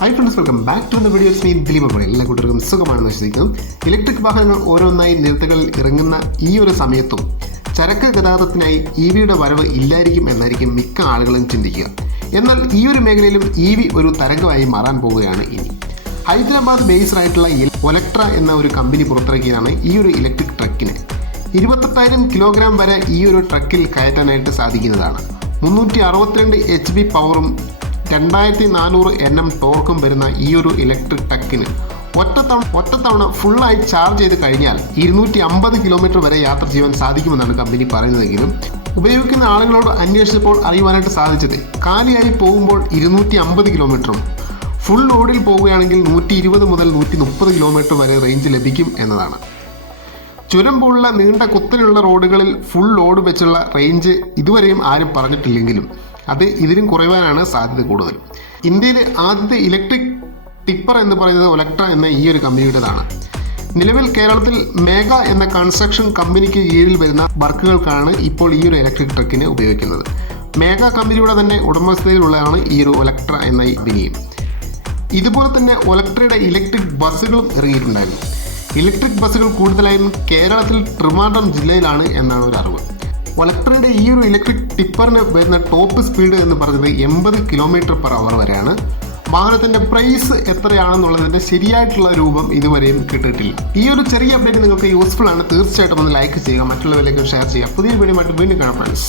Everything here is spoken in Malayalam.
Hi friends, welcome back to the video. Me Dileep. എല്ലാ കൂട്ടർക്കും സുഖമാണെന്ന് വിശ്വസിക്കുന്നു. ഇലക്ട്രിക് വാഹനങ്ങൾ ഓരോന്നായി നിരത്തുകളിൽ ഇറങ്ങുന്ന ഈ ഒരു സമയത്തും ചരക്ക് ഗതാഗതത്തിനായി ഇവിയുടെ വരവ് ഇല്ലായിരിക്കും എന്നായിരിക്കും മിക്ക ആളുകളും ചിന്തിക്കുക. എന്നാൽ ഈ ഒരു മേഖലയിലും ഇവി ഒരു തരംഗമായി മാറാൻ പോവുകയാണ് ഇനി. ഹൈദരാബാദ് ബേസ്ഡ് ആയിട്ടുള്ള ഒലക്ട്ര എന്ന ഒരു കമ്പനി പുറത്തിറക്കിയതാണ് ഈ ഒരു ഇലക്ട്രിക് ട്രക്കിന്. 28,000 കിലോഗ്രാം വരെ ഈ ഒരു ട്രക്കിൽ കയറ്റാനായിട്ട് സാധിക്കുന്നതാണ്. 362 HP പവറും 2400 Nm ടോർക്കും വരുന്ന ഈ ഒരു ഇലക്ട്രിക് ട്രക്കിന് ഒറ്റത്തവണ ഫുള്ളായി ചാർജ് ചെയ്ത് കഴിഞ്ഞാൽ 250 കിലോമീറ്റർ വരെ യാത്ര ചെയ്യാൻ സാധിക്കുമെന്നാണ് കമ്പനി പറയുന്നതെങ്കിലും ഉപയോഗിക്കുന്ന ആളുകളോട് അന്വേഷിച്ചപ്പോൾ അറിയുവാനായിട്ട് സാധിച്ചത് കാലിയായി പോകുമ്പോൾ 250 കിലോമീറ്ററും ഫുൾ ലോഡിൽ പോവുകയാണെങ്കിൽ 120 മുതൽ 130 കിലോമീറ്റർ വരെ റേഞ്ച് ലഭിക്കും എന്നതാണ്. ചുരം പോലുള്ള നീണ്ട കുത്തലുള്ള റോഡുകളിൽ ഫുൾ ലോഡ് വെച്ചുള്ള റേഞ്ച് ഇതുവരെയും ആരും പറഞ്ഞിട്ടില്ലെങ്കിലും അത് ഇതിലും കുറയാനാണ് സാധ്യത കൂടുതൽ. ഇന്ത്യയിലെ ആദ്യത്തെ ഇലക്ട്രിക് ടിപ്പർ എന്ന് പറയുന്നത് ഒലക്ട്ര എന്ന ഈ ഒരു കമ്പനിയുടേതാണ്. നിലവിൽ കേരളത്തിൽ മേഘ എന്ന കൺസ്ട്രക്ഷൻ കമ്പനിക്ക് കീഴിൽ വരുന്ന വർക്കുകൾക്കാണ് ഇപ്പോൾ ഈ ഒരു ഇലക്ട്രിക് ട്രക്കിനെ ഉപയോഗിക്കുന്നത്. മേഘ കമ്പനിയുടെ തന്നെ ഉടമസ്ഥതയിലുള്ളതാണ് ഈ ഒരു ഒലക്ട്ര എന്ന കമ്പനിയും. ഇതുപോലെ തന്നെ ഒലക്ട്രയുടെ ഇലക്ട്രിക് ബസ്സുകളും ഇറങ്ങിയിട്ടുണ്ടായിരുന്നു. ഇലക്ട്രിക് ബസ്സുകൾ കൂടുതലായും കേരളത്തിൽ ട്രിവാൻഡ്രം ജില്ലയിലാണ് എന്നാണ് ഒരു അറിവ്. ഒലക്ട്രയുടെ ഈ ഒരു ഇലക്ട്രിക് ടിപ്പറിന് വരുന്ന ടോപ്പ് സ്പീഡ് എന്ന് പറയുന്നത് 80 km/h വരെയാണ്. വാഹനത്തിൻ്റെ പ്രൈസ് എത്രയാണെന്നുള്ളതിൻ്റെ ശരിയായിട്ടുള്ള രൂപം ഇതുവരെയും കിട്ടിയിട്ടില്ല. ഈ ഒരു ചെറിയ അപ്ഡേറ്റ് നിങ്ങൾക്ക് യൂസ്ഫുൾ ആണ്. തീർച്ചയായിട്ടും ഒന്ന് ലൈക്ക് ചെയ്യുക, മറ്റുള്ളവരിലേക്ക് ഷെയർ ചെയ്യുക. പുതിയ വീഡിയോ വീണ്ടും കാണാം ഫ്രണ്ട്സ്.